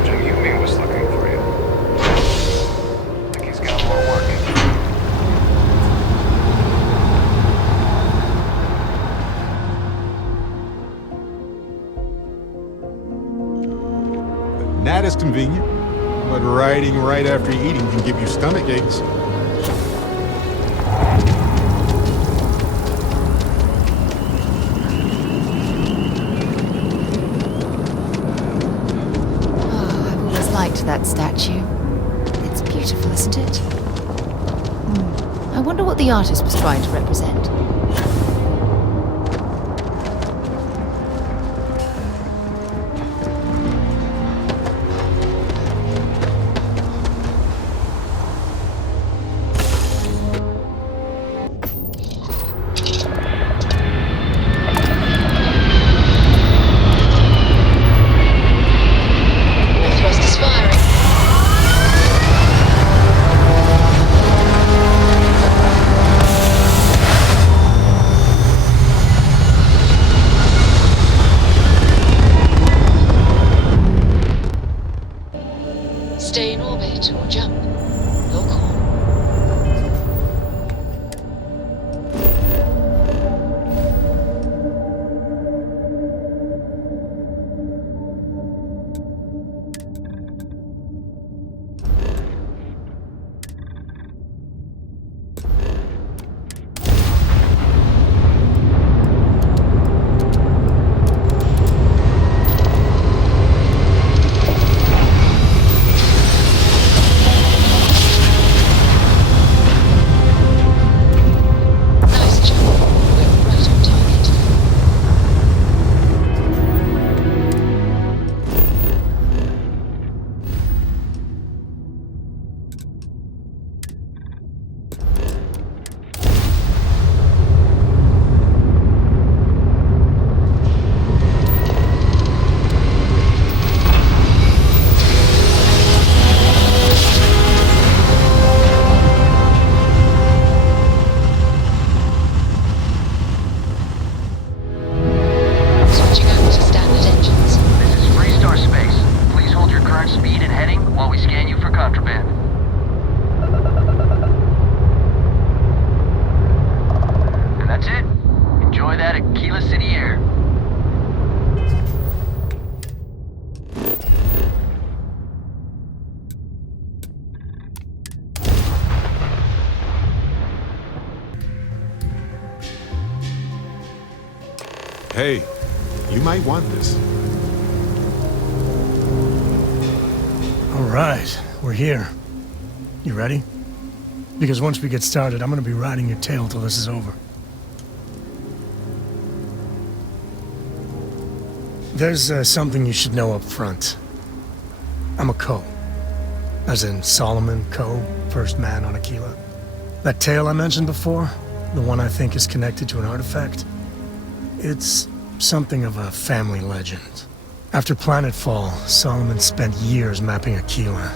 Sergeant Yumi was looking for you. I think he's got more work in him. Not as convenient, but riding right after eating can give you stomach aches. That statue. It's beautiful, isn't it? I wonder what the artist was trying to represent. Stay in orbit or jump. Your call. Hey, you might want this. All right, we're here. You ready? Because once we get started, I'm gonna be riding your tail till this is over. There's something you should know up front. I'm a Co. As in Solomon Co., first man on Aquila. That tale I mentioned before, the one I think is connected to an artifact, it's something of a family legend. After planetfall, Solomon spent years mapping Aquila,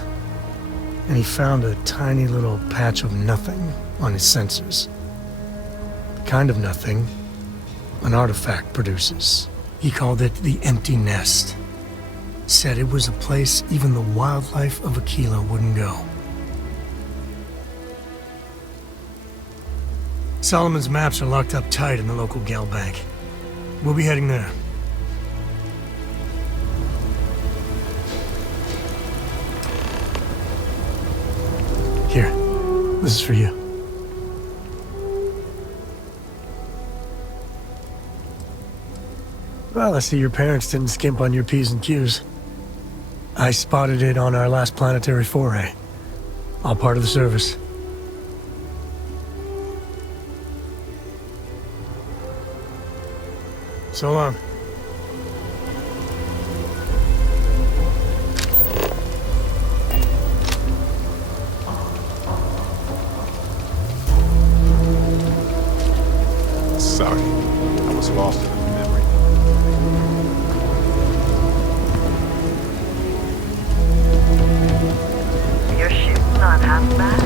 and he found a tiny little patch of nothing on his sensors. The kind of nothing an artifact produces. He called it the Empty Nest. Said it was a place even the wildlife of Aquila wouldn't go. Solomon's maps are locked up tight in the local Gel Bank. We'll be heading there. Here, this is for you. Well, I see your parents didn't skimp on your P's and Q's. I spotted it on our last planetary foray. All part of the service. So long. Sorry, I was lost in a memory. Your ship's not half bad.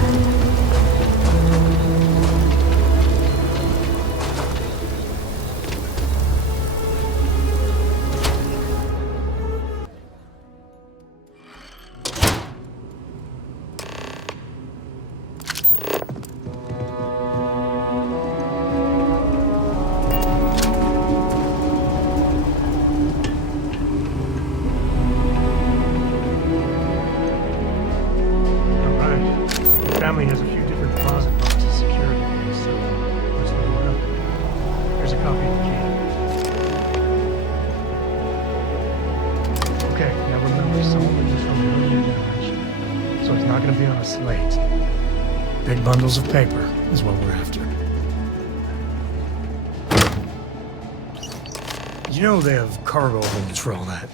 copy of the key. Okay, now remember, Solomon is from an earlier generation, so it's not going to be on a slate. Big bundles of paper is what we're after. You know they have cargo holds for all that.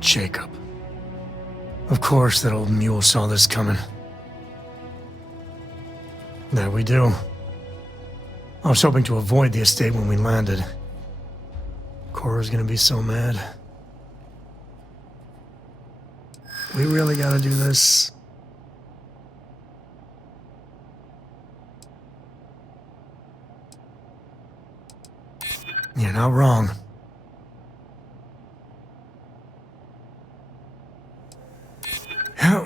Jacob. Of course that old mule saw this coming. There we do. I was hoping to avoid the estate when we landed. Cora's gonna be so mad. We really gotta do this. You're not wrong.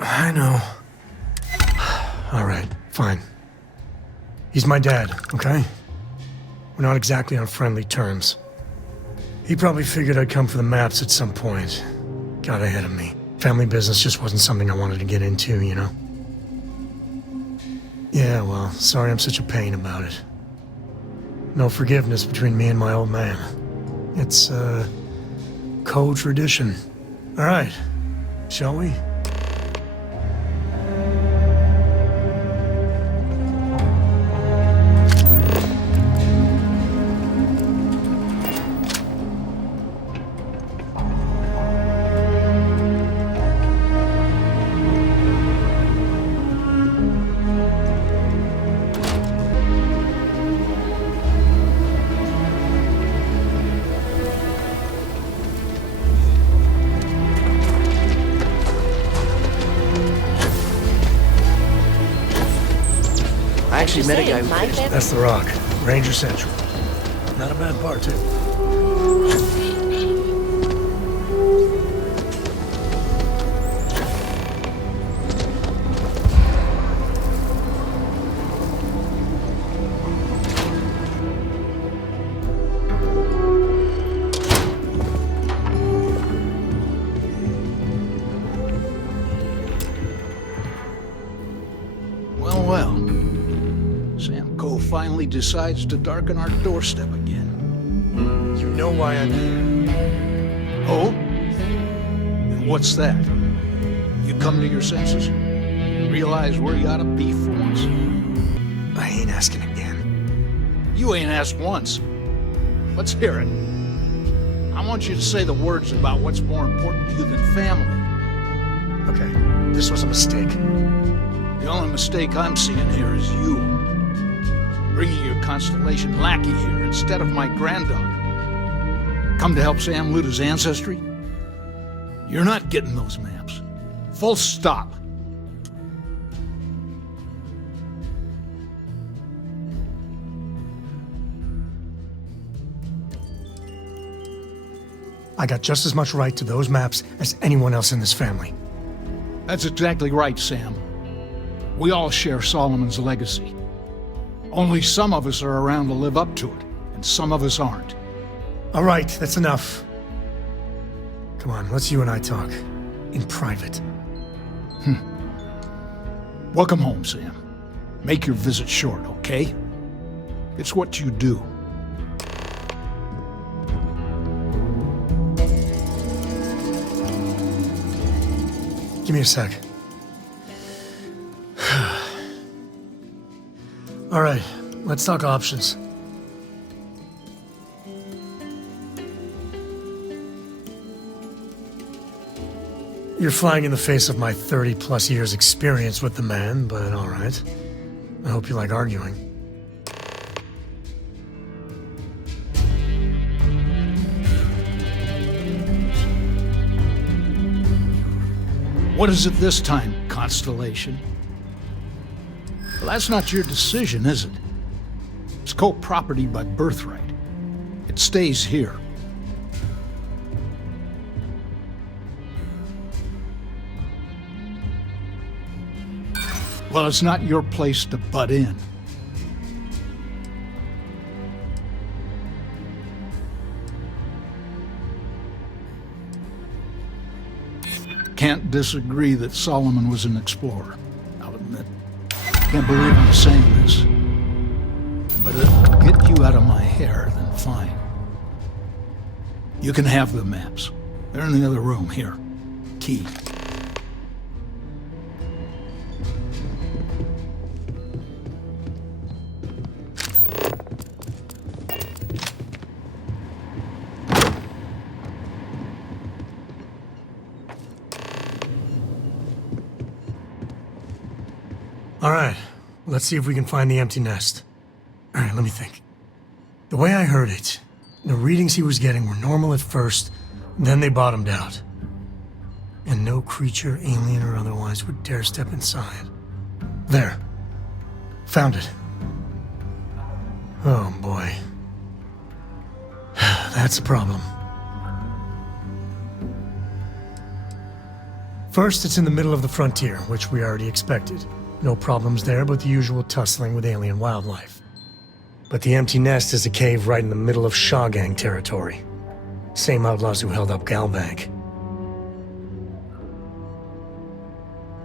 I know. All right, fine. He's my dad, okay? We're not exactly on friendly terms. He probably figured I'd come for the maps at some point. Got ahead of me. Family business just wasn't something I wanted to get into, you know? Yeah, well, sorry I'm such a pain about it. No forgiveness between me and my old man. It's, code tradition. All right, shall we? I actually met a guy who finished. That's the Rock. Ranger Central. Not a bad part, too. Finally decides to darken our doorstep again. You know why I'm here. Oh? And what's that? You come to your senses? Realize where you ought to be for once? I ain't asking again. You ain't asked once. Let's hear it. I want you to say the words about what's more important to you than family. Okay, this was a mistake. The only mistake I'm seeing here is you. Bringing your Constellation lackey here instead of my granddaughter. Come to help Sam loot his ancestry? You're not getting those maps. Full stop. I got just as much right to those maps as anyone else in this family. That's exactly right, Sam. We all share Solomon's legacy. Only some of us are around to live up to it, and some of us aren't. All right, that's enough. Come on, let's you and I talk. In private. Welcome home, Sam. Make your visit short, okay? It's what you do. Give me a sec. All right, let's talk options. You're flying in the face of my 30-plus years experience with the man, but all right. I hope you like arguing. What is it this time, Constellation? Well, that's not your decision, is it? It's cult property by birthright. It stays here. Well, it's not your place to butt in. Can't disagree that Solomon was an explorer, I'll admit. Can't believe I'm saying this. But if it'll get you out of my hair, then fine. You can have the maps. They're in the other room, here. Key. All right, let's see if we can find the empty nest. All right, let me think. The way I heard it, the readings he was getting were normal at first, then they bottomed out. And no creature, alien or otherwise, would dare step inside. There. Found it. Oh, boy. That's a problem. First, it's in the middle of the frontier, which we already expected. No problems there, but the usual tussling with alien wildlife. But the empty nest is a cave right in the middle of Shaw Gang territory. Same outlaws who held up Galbank.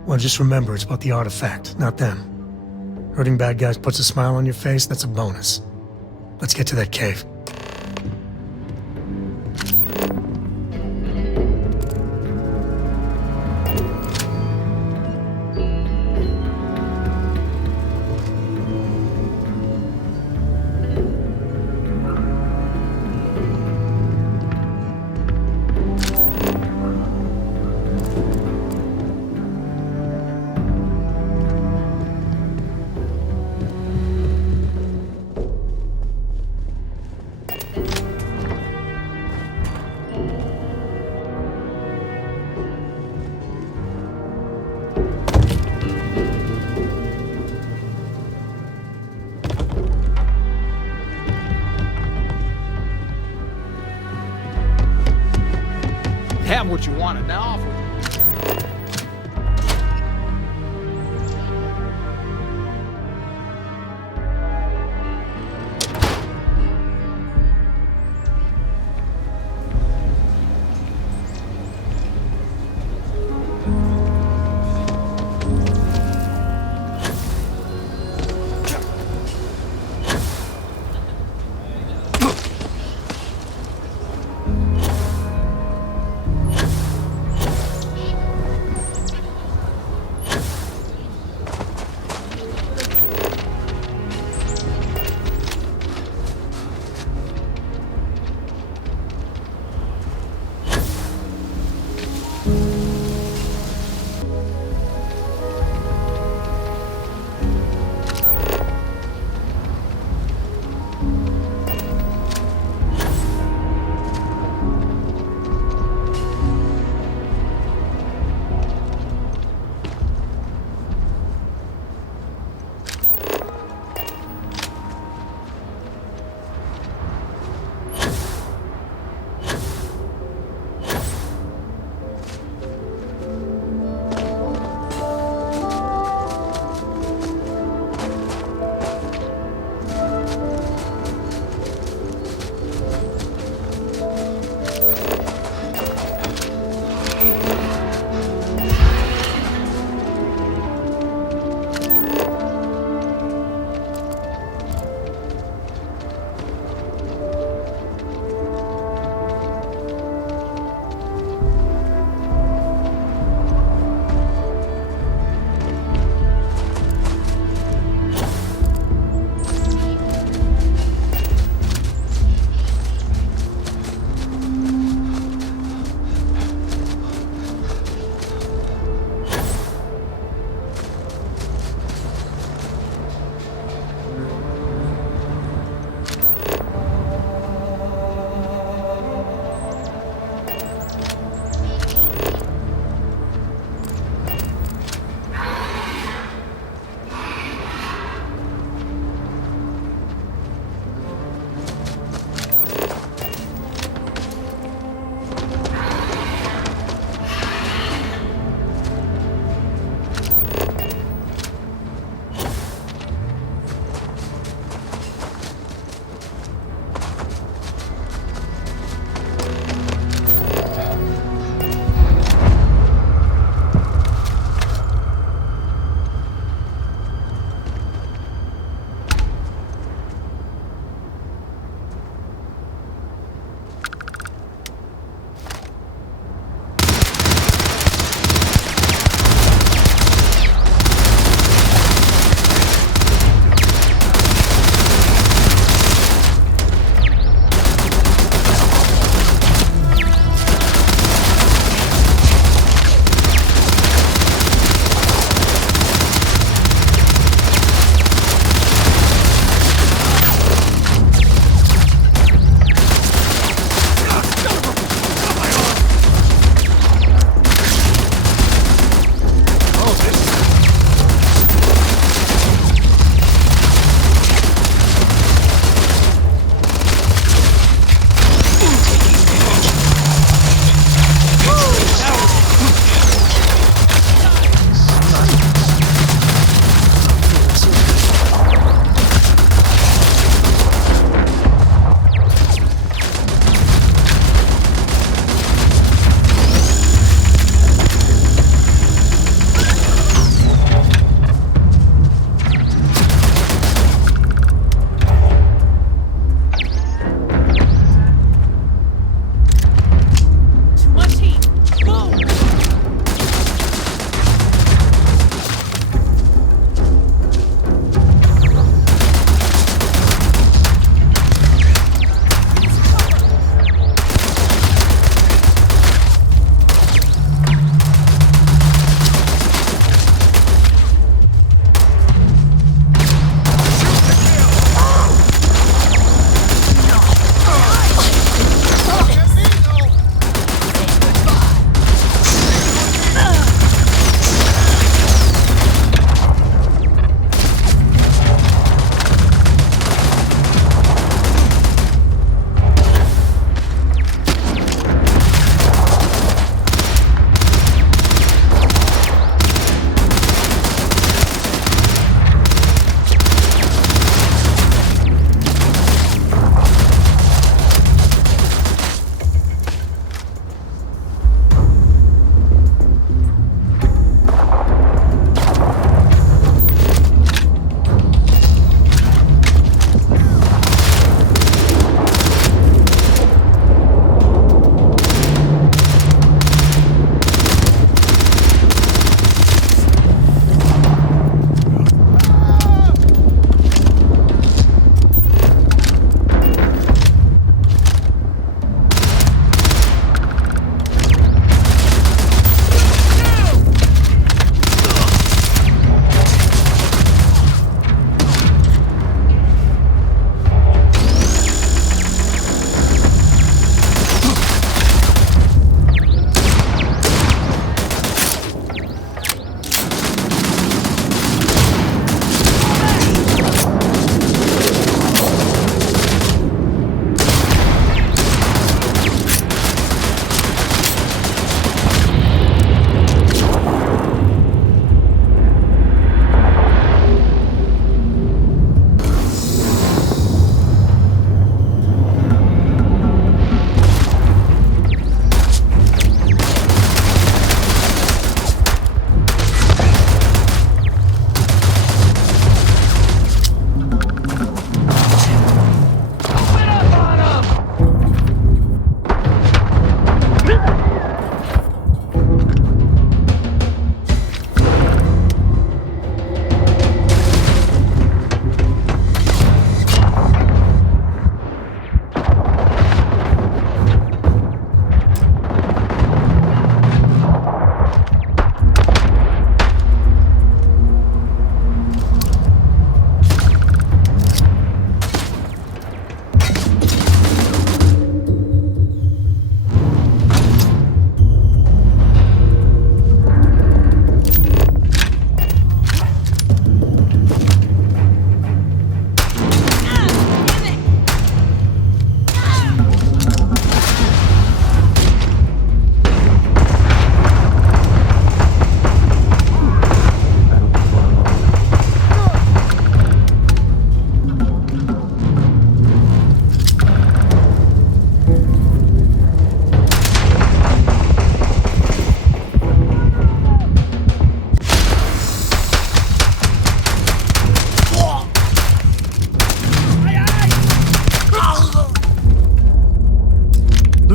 Well, just remember, it's about the artifact, not them. Hurting bad guys puts a smile on your face, that's a bonus. Let's get to that cave. Have what you wanted, now off with it.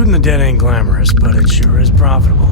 Shooting the dead ain't glamorous, but it sure is profitable.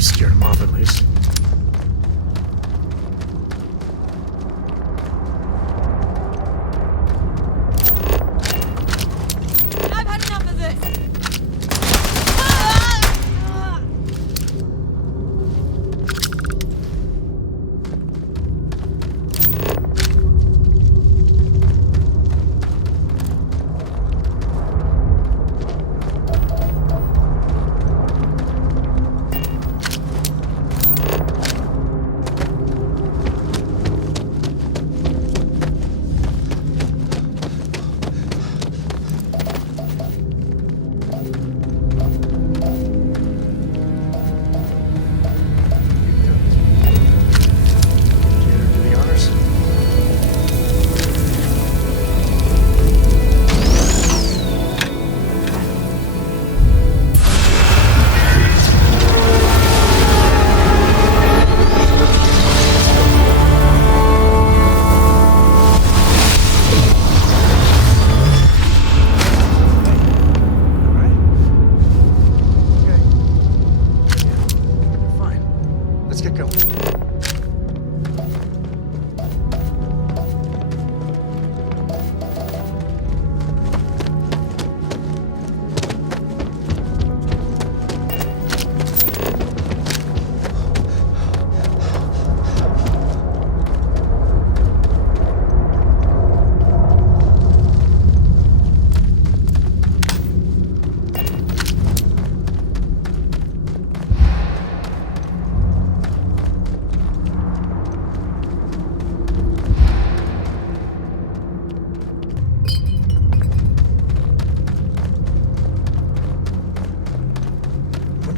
Scared him off at least. I've had enough of this.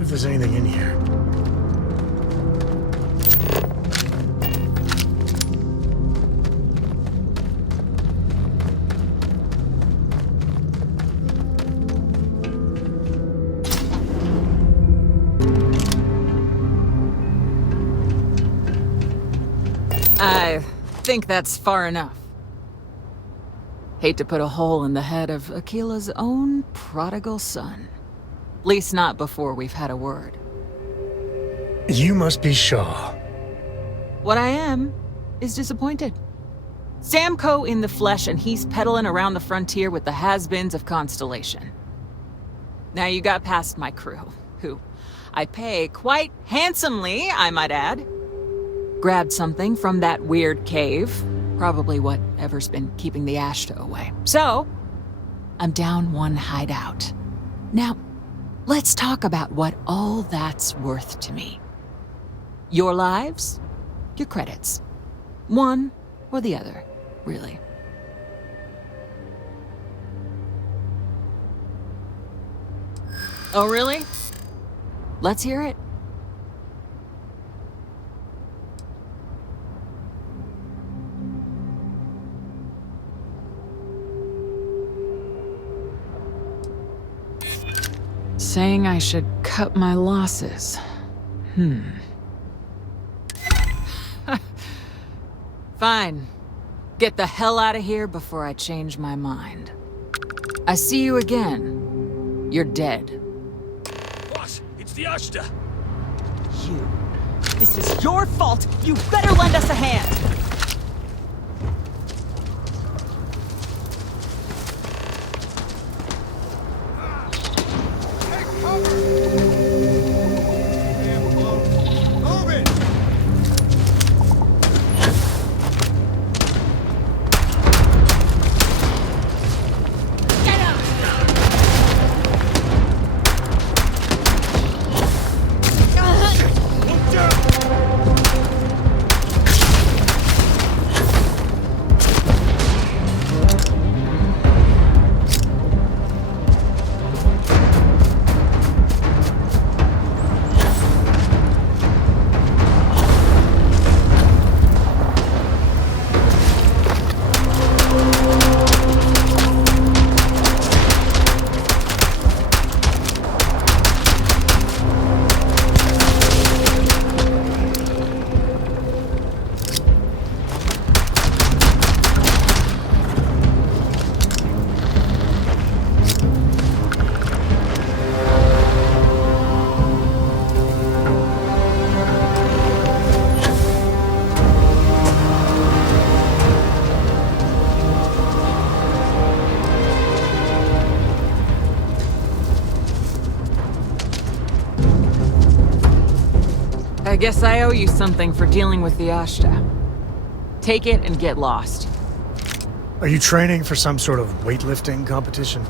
If there's anything in here. I think that's far enough. Hate to put a hole in the head of Akila's own prodigal son. Least not before we've had a word. You must be Shaw. What I am is disappointed. Samco in the flesh, and he's peddling around the frontier with the has-beens of Constellation. Now you got past my crew, who I pay quite handsomely, I might add. Grabbed something from that weird cave, probably whatever's been keeping the Ashta away. So, I'm down one hideout. Now, let's talk about what all that's worth to me. Your lives, your credits. One or the other, really. Oh, really? Let's hear it. Saying I should cut my losses. Fine. Get the hell out of here before I change my mind. I see you again. You're dead. Boss, it's the Ashta. You. This is your fault. You better lend us a hand. I guess I owe you something for dealing with the Ashta. Take it and get lost. Are you training for some sort of weightlifting competition?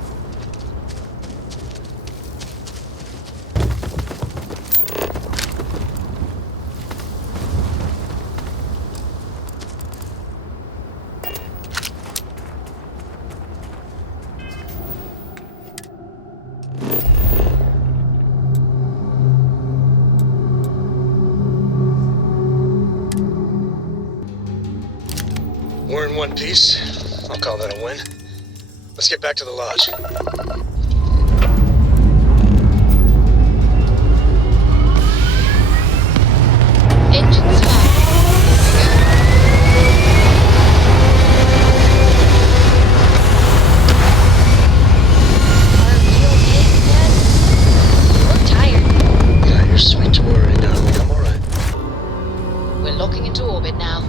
We're in one piece. I'll call that a win. Let's get back to the lodge. Engines fire. Are we okay yet? You look tired. Yeah, you're sweet to worry, darling. I'm alright. We're locking into orbit now.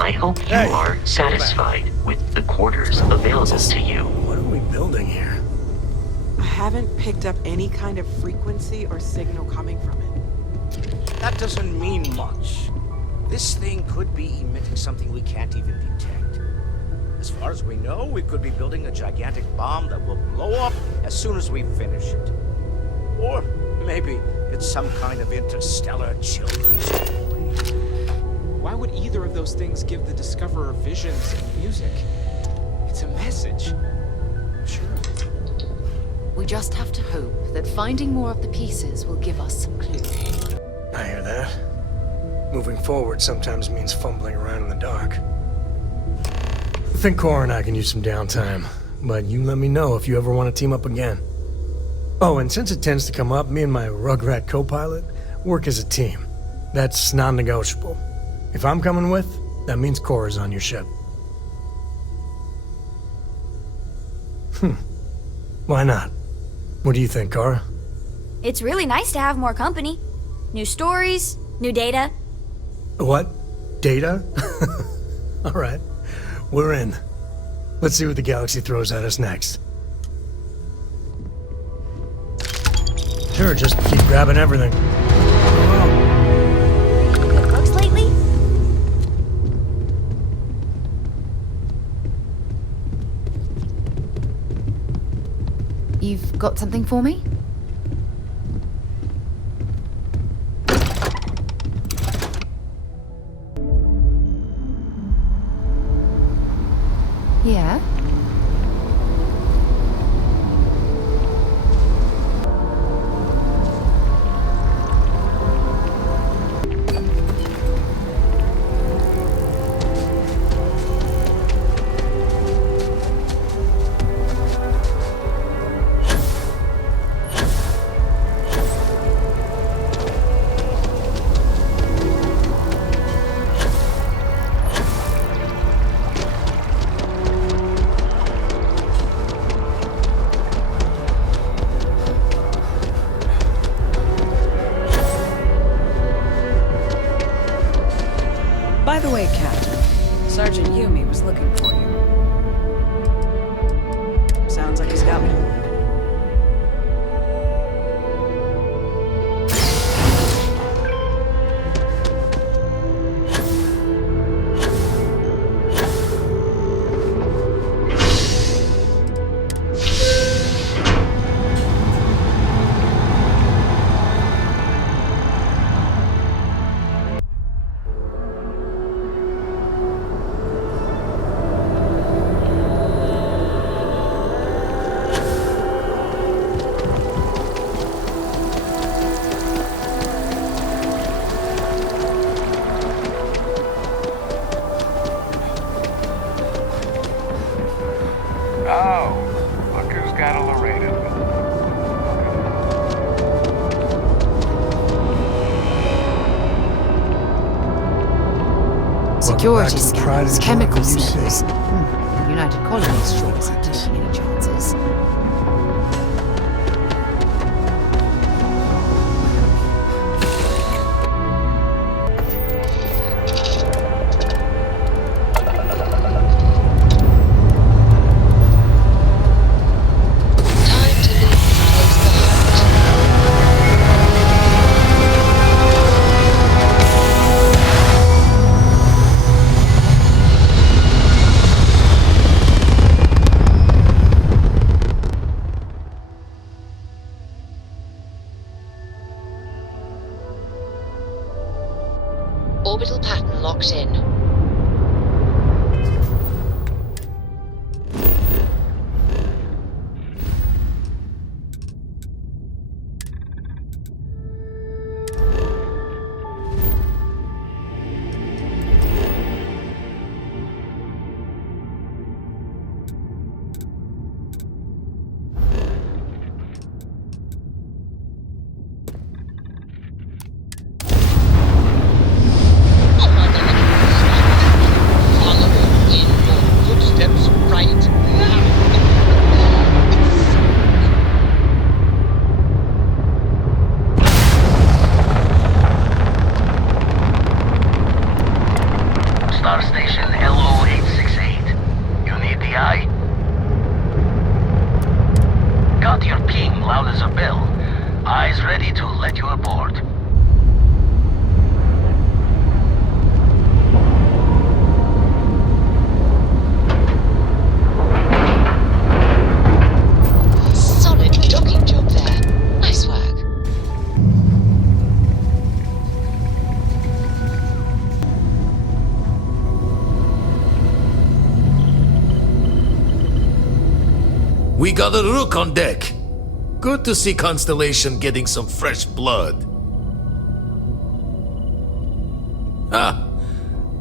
I hope you are satisfied with the quarters available to you. What are we building here? I haven't picked up any kind of frequency or signal coming from it. That doesn't mean much. This thing could be emitting something we can't even detect. As far as we know, we could be building a gigantic bomb that will blow up as soon as we finish it. Or maybe It's some kind of interstellar children's toy. Why would either of those things give the Discoverer visions and music? It's a message. Sure. We just have to hope that finding more of the pieces will give us some clues. I hear that. Moving forward sometimes means fumbling around in the dark. I think Cora and I can use some downtime, but you let me know if you ever want to team up again. Oh, and since it tends to come up, me and my Rugrat co-pilot work as a team. That's non-negotiable. If I'm coming with, that means Cora's on your ship. Why not? What do you think, Cora? It's really nice to have more company. New stories, new data. What? Data? All right. We're in. Let's see what the galaxy throws at us next. Sure, just keep grabbing everything. Good books lately? You've got something for me? Yeah? By the way, Captain, Sergeant Yumi was looking for you. Sounds like he's got me. Oh, look who's got a Laredo. Security scanners, chemical sniffers. The United Colonies sure isn't taking any chances. Orbital pattern locked in. Got your ping loud as a bell. Eyes ready to let you aboard. Solid docking job there. Nice work. We got a rook on deck. Good to see Constellation getting some fresh blood.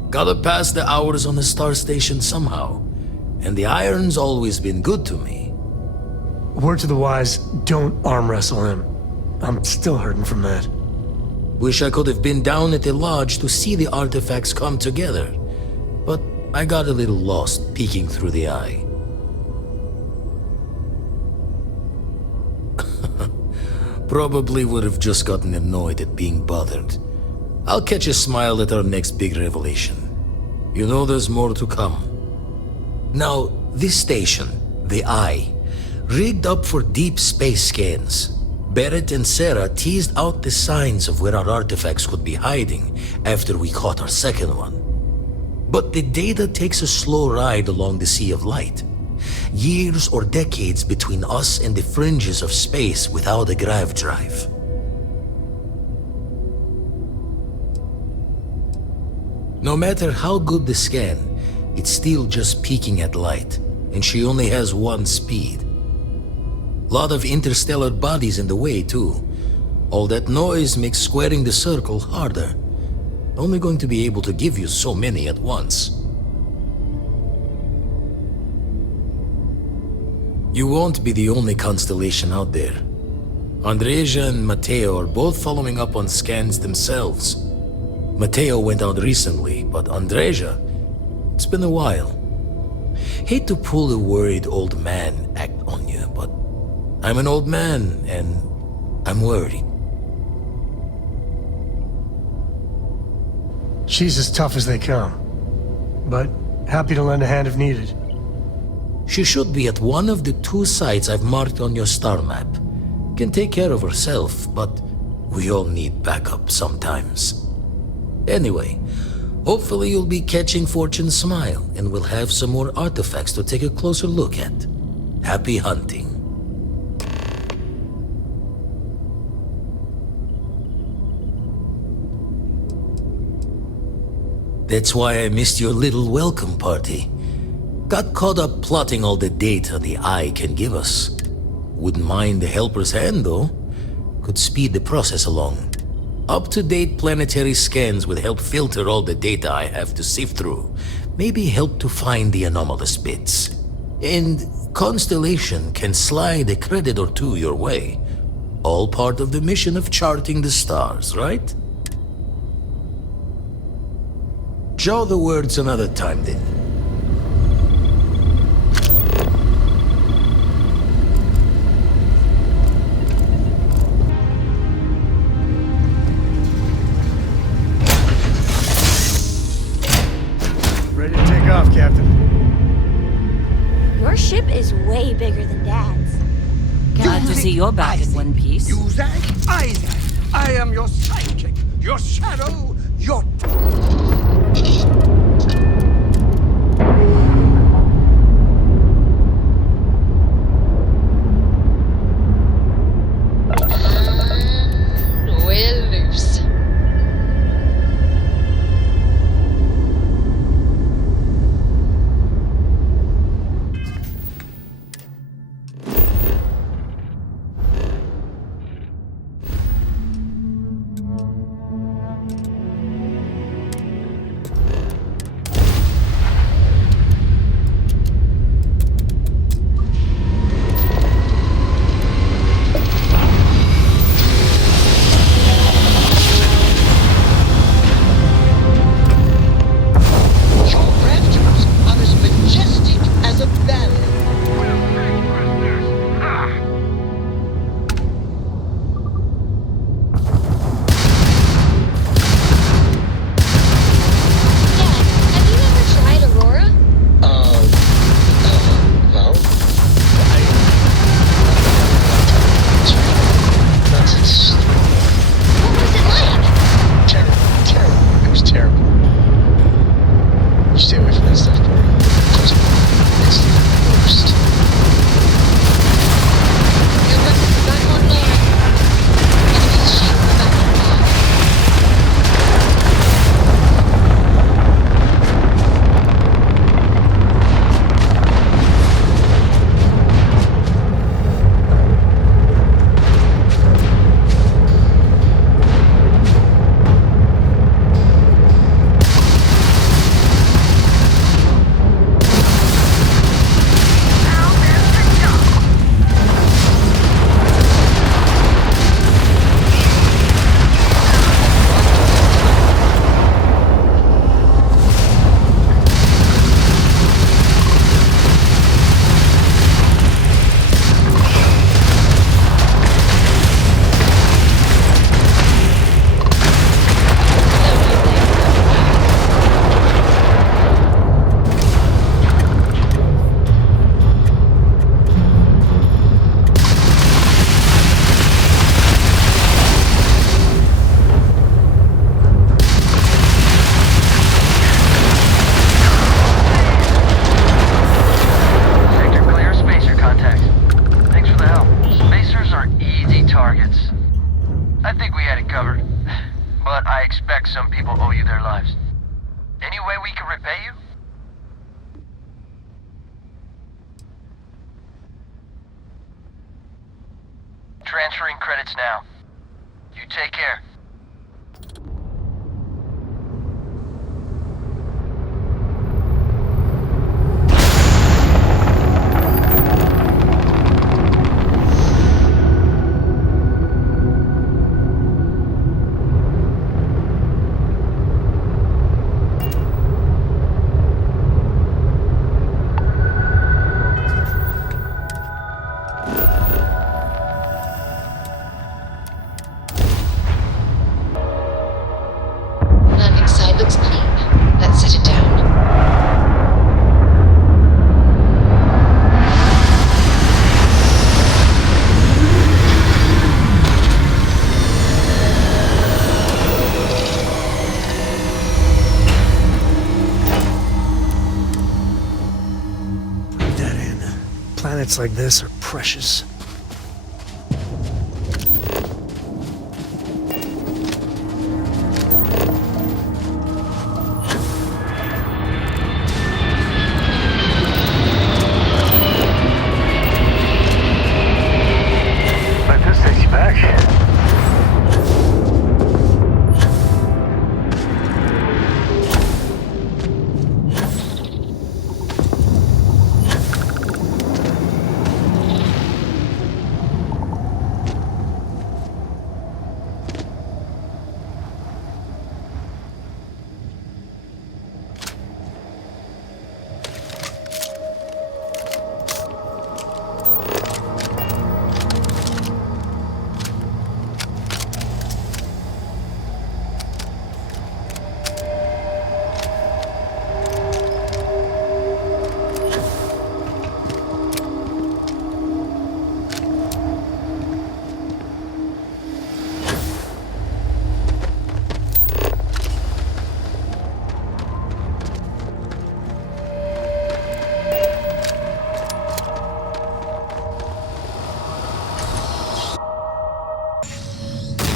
Gotta pass the hours on the star station somehow. And the iron's always been good to me. Word to the wise, don't arm wrestle him. I'm still hurting from that. Wish I could have been down at the lodge to see the artifacts come together. But I got a little lost peeking through the eye. Probably would have just gotten annoyed at being bothered. I'll catch a smile at our next big revelation. You know there's more to come. Now, this station, the Eye, rigged up for deep space scans. Barrett and Sarah teased out the signs of where our artifacts could be hiding after we caught our second one. But the data takes a slow ride along the Sea of Light. Years or decades between us and the fringes of space without a grav drive. No matter how good the scan, it's still just peeking at light, and she only has one speed. Lot of interstellar bodies in the way, too. All that noise makes squaring the circle harder. Only going to be able to give you so many at once. You won't be the only constellation out there. Andreja and Matteo are both following up on scans themselves. Matteo went out recently, but Andreja, it's been a while. Hate to pull a worried old man act on you, but I'm an old man, and I'm worried. She's as tough as they come, but happy to lend a hand if needed. She should be at one of the 2 sites I've marked on your star map. Can take care of herself, but we all need backup sometimes. Anyway, hopefully you'll be catching Fortune's smile, and we'll have some more artifacts to take a closer look at. Happy hunting. That's why I missed your little welcome party. Got caught up plotting all the data the Eye can give us. Wouldn't mind a helper's hand, though. Could speed the process along. Up-to-date planetary scans would help filter all the data I have to sift through. Maybe help to find the anomalous bits. And Constellation can slide a credit or 2 your way. All part of the mission of charting the stars, right? Jaw the words another time, then. Ready to take off, Captain. Your ship is way bigger than Dad's. Glad to see you're back in one piece. You Zach? I Zach. I am your sidekick, your shadow, your... We're loose. I expect some people owe you their lives. Any way we can repay you? Transferring credits now. You take care. Landing site looks clean. Let's set it down. Breathe that in. Planets like this are precious. But this takes you back.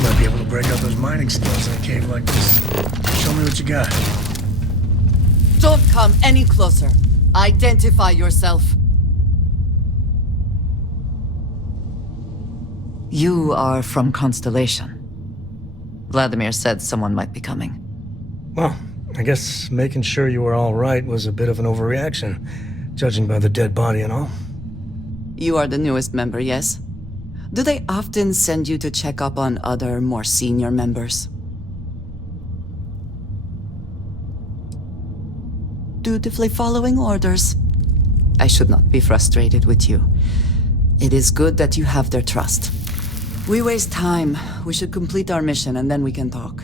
Might be able to break out those mining skills in a cave like this. Show me what you got. Don't come any closer. Identify yourself. You are from Constellation. Vladimir said someone might be coming. Well, I guess making sure you were all right was a bit of an overreaction, judging by the dead body and all. You are the newest member, yes? Do they often send you to check up on other, more senior members? Dutifully following orders. I should not be frustrated with you. It is good that you have their trust. We waste time. We should complete our mission and then we can talk.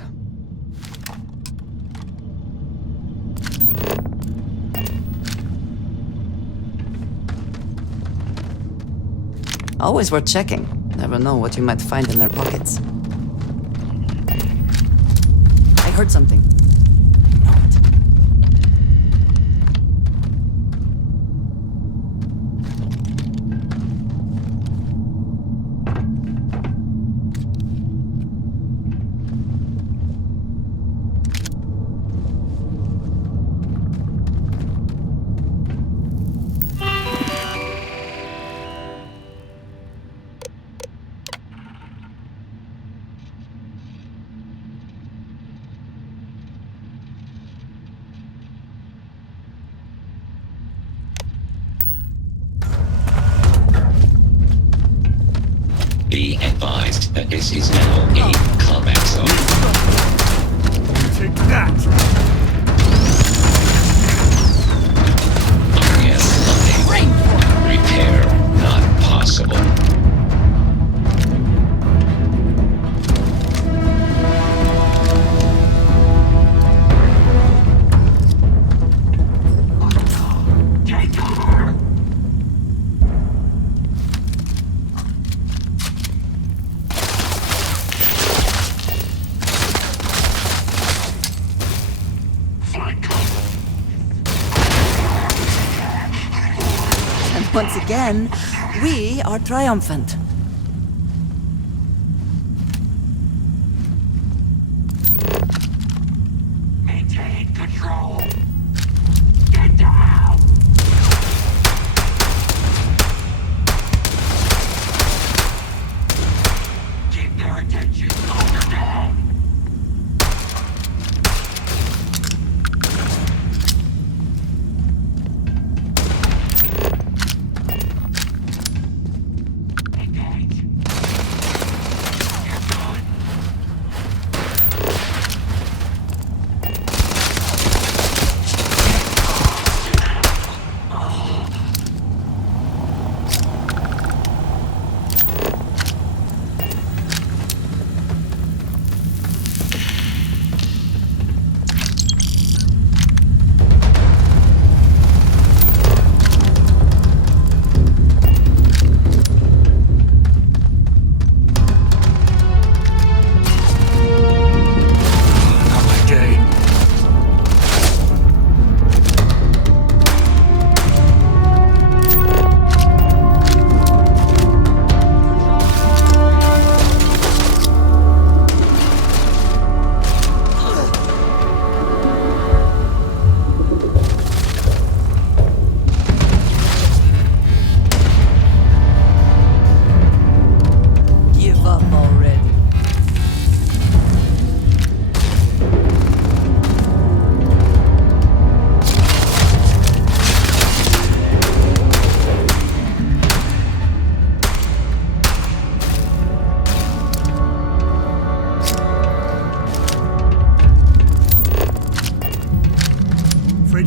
Always worth checking. Never know what you might find in their pockets. I heard something. Be advised that this is now a combat zone. Take that! Unable. Repair not possible. Once again, we are triumphant.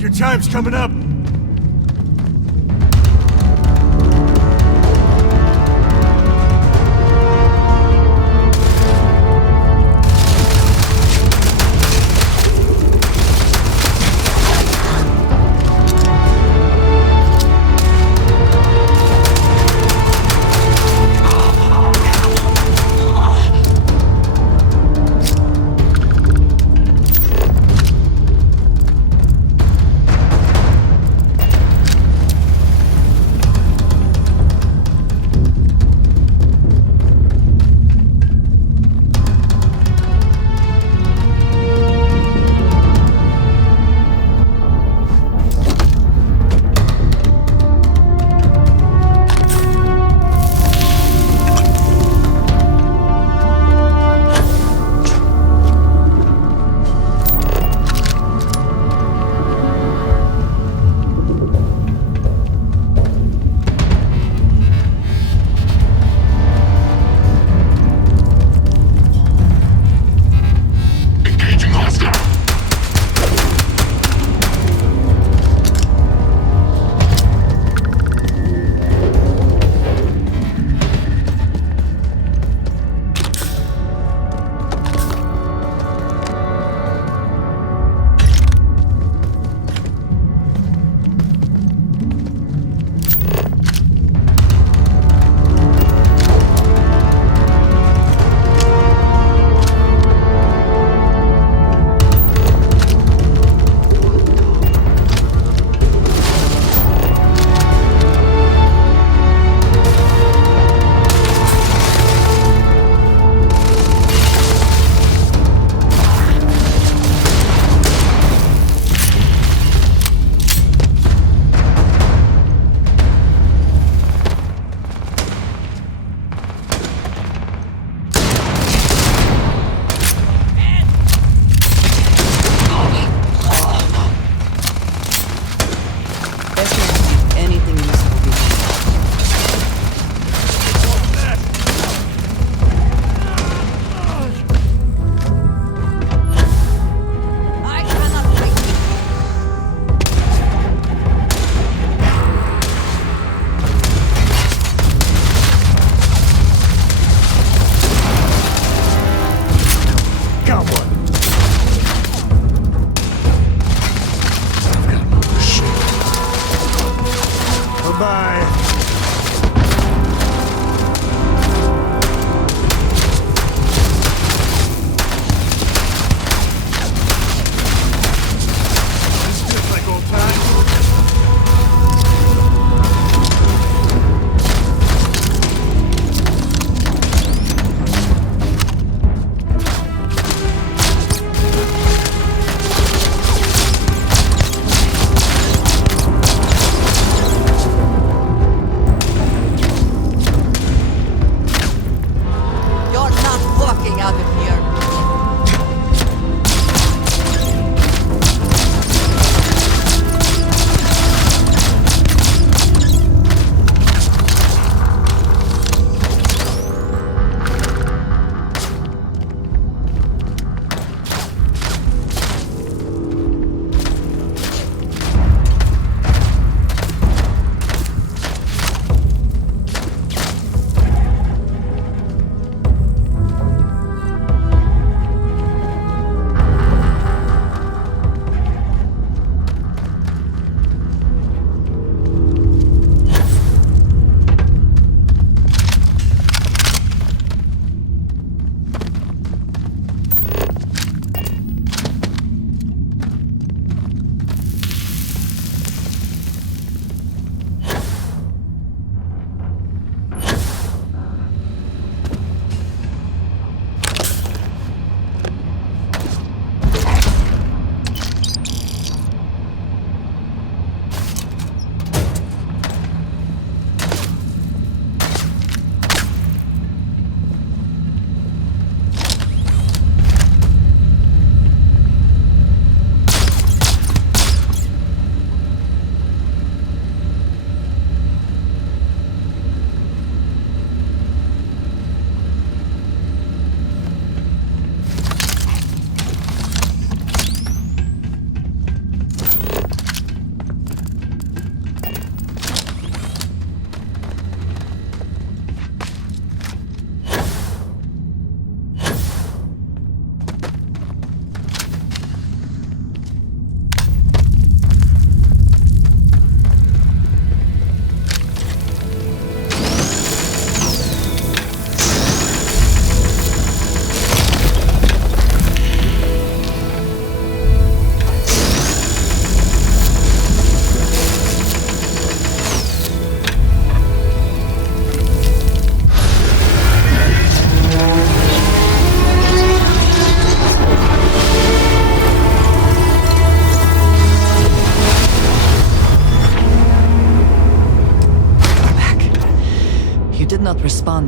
Dude, your time's coming up.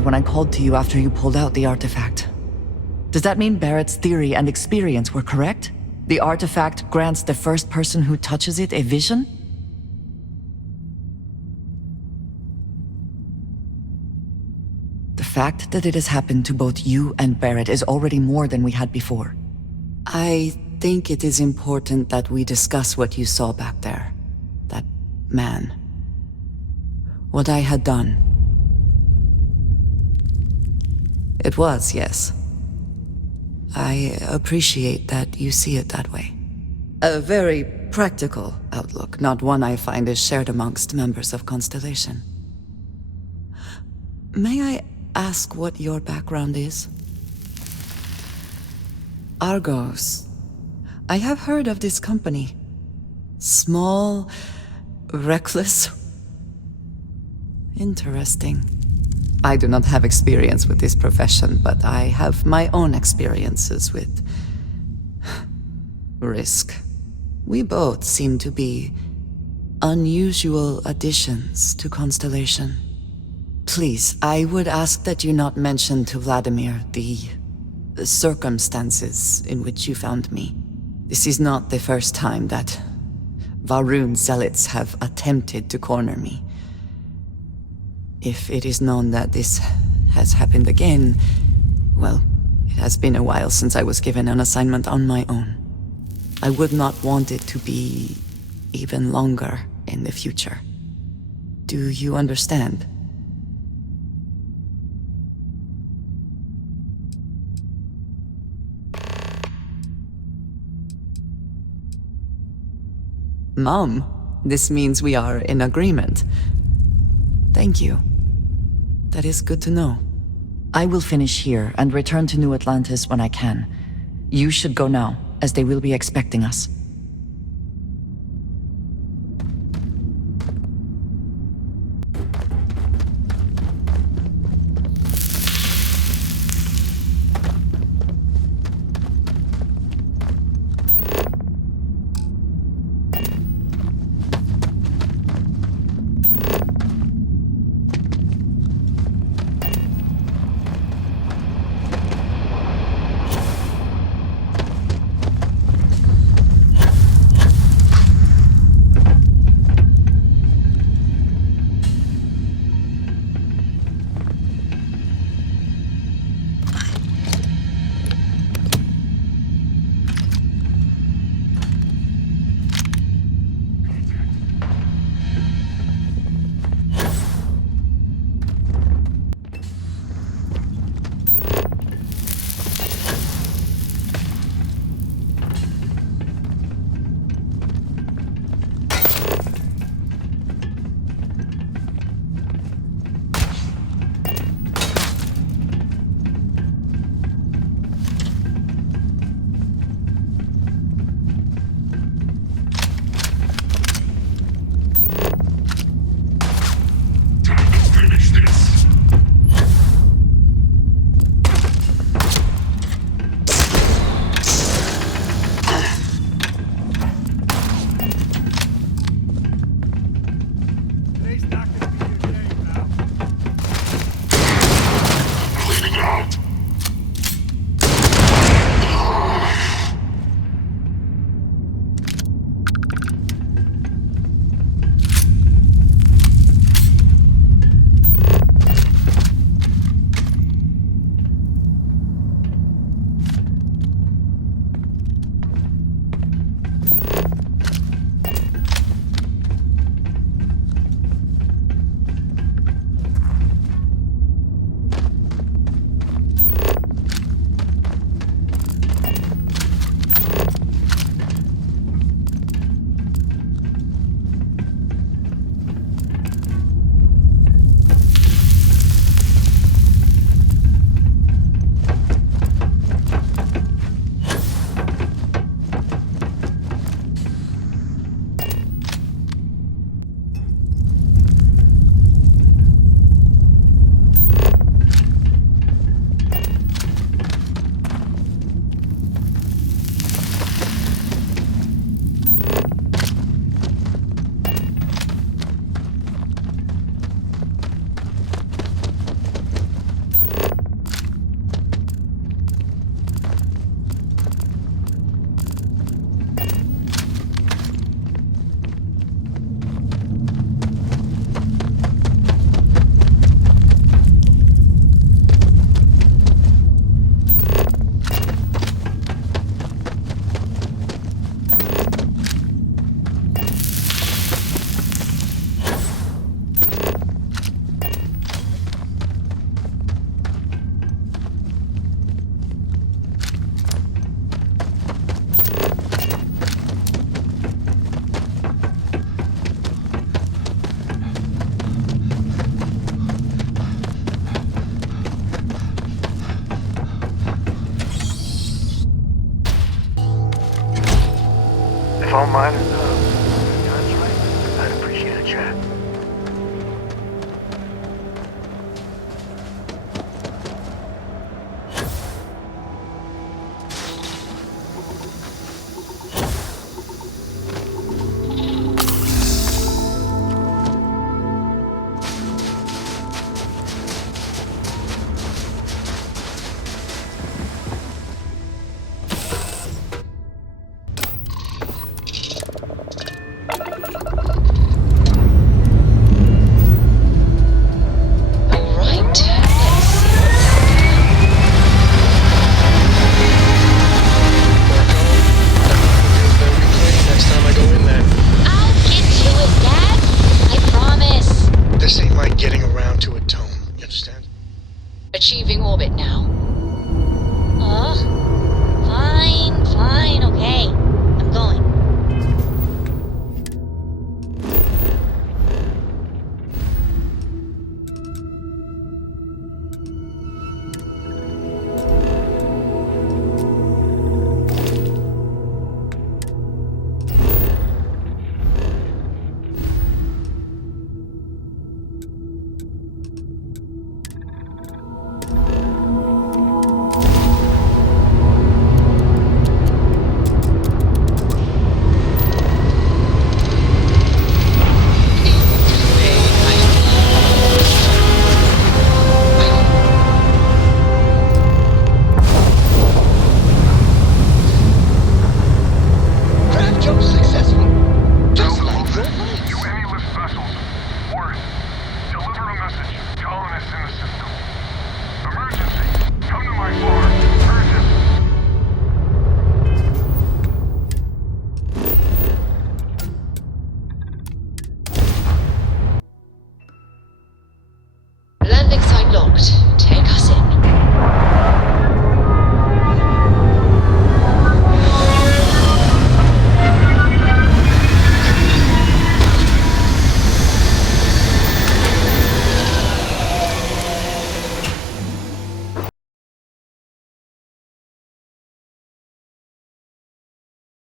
mind when I called to you after you pulled out the artifact. Does that mean Barrett's theory and experience were correct? The artifact grants the first person who touches it a vision? The fact that it has happened to both you and Barrett is already more than we had before. I think it is important that we discuss what you saw back there. That man. What I had done. It was, yes. I appreciate that you see it that way. A very practical outlook, not one I find is shared amongst members of Constellation. May I ask what your background is? Argos. I have heard of this company. Small, reckless. Interesting. I do not have experience with this profession, but I have my own experiences with risk. We both seem to be unusual additions to Constellation. Please, I would ask that you not mention to Vladimir the circumstances in which you found me. This is not the first time that Varun zealots have attempted to corner me. If it is known that this has happened again, well, it has been a while since I was given an assignment on my own. I would not want it to be even longer in the future. Do you understand? Mom, this means we are in agreement. Thank you. That is good to know. I will finish here and return to New Atlantis when I can. You should go now, as they will be expecting us. phone mine and time's right. I'd appreciate a chat. Achieving orbit now. Fine, okay. I'm going.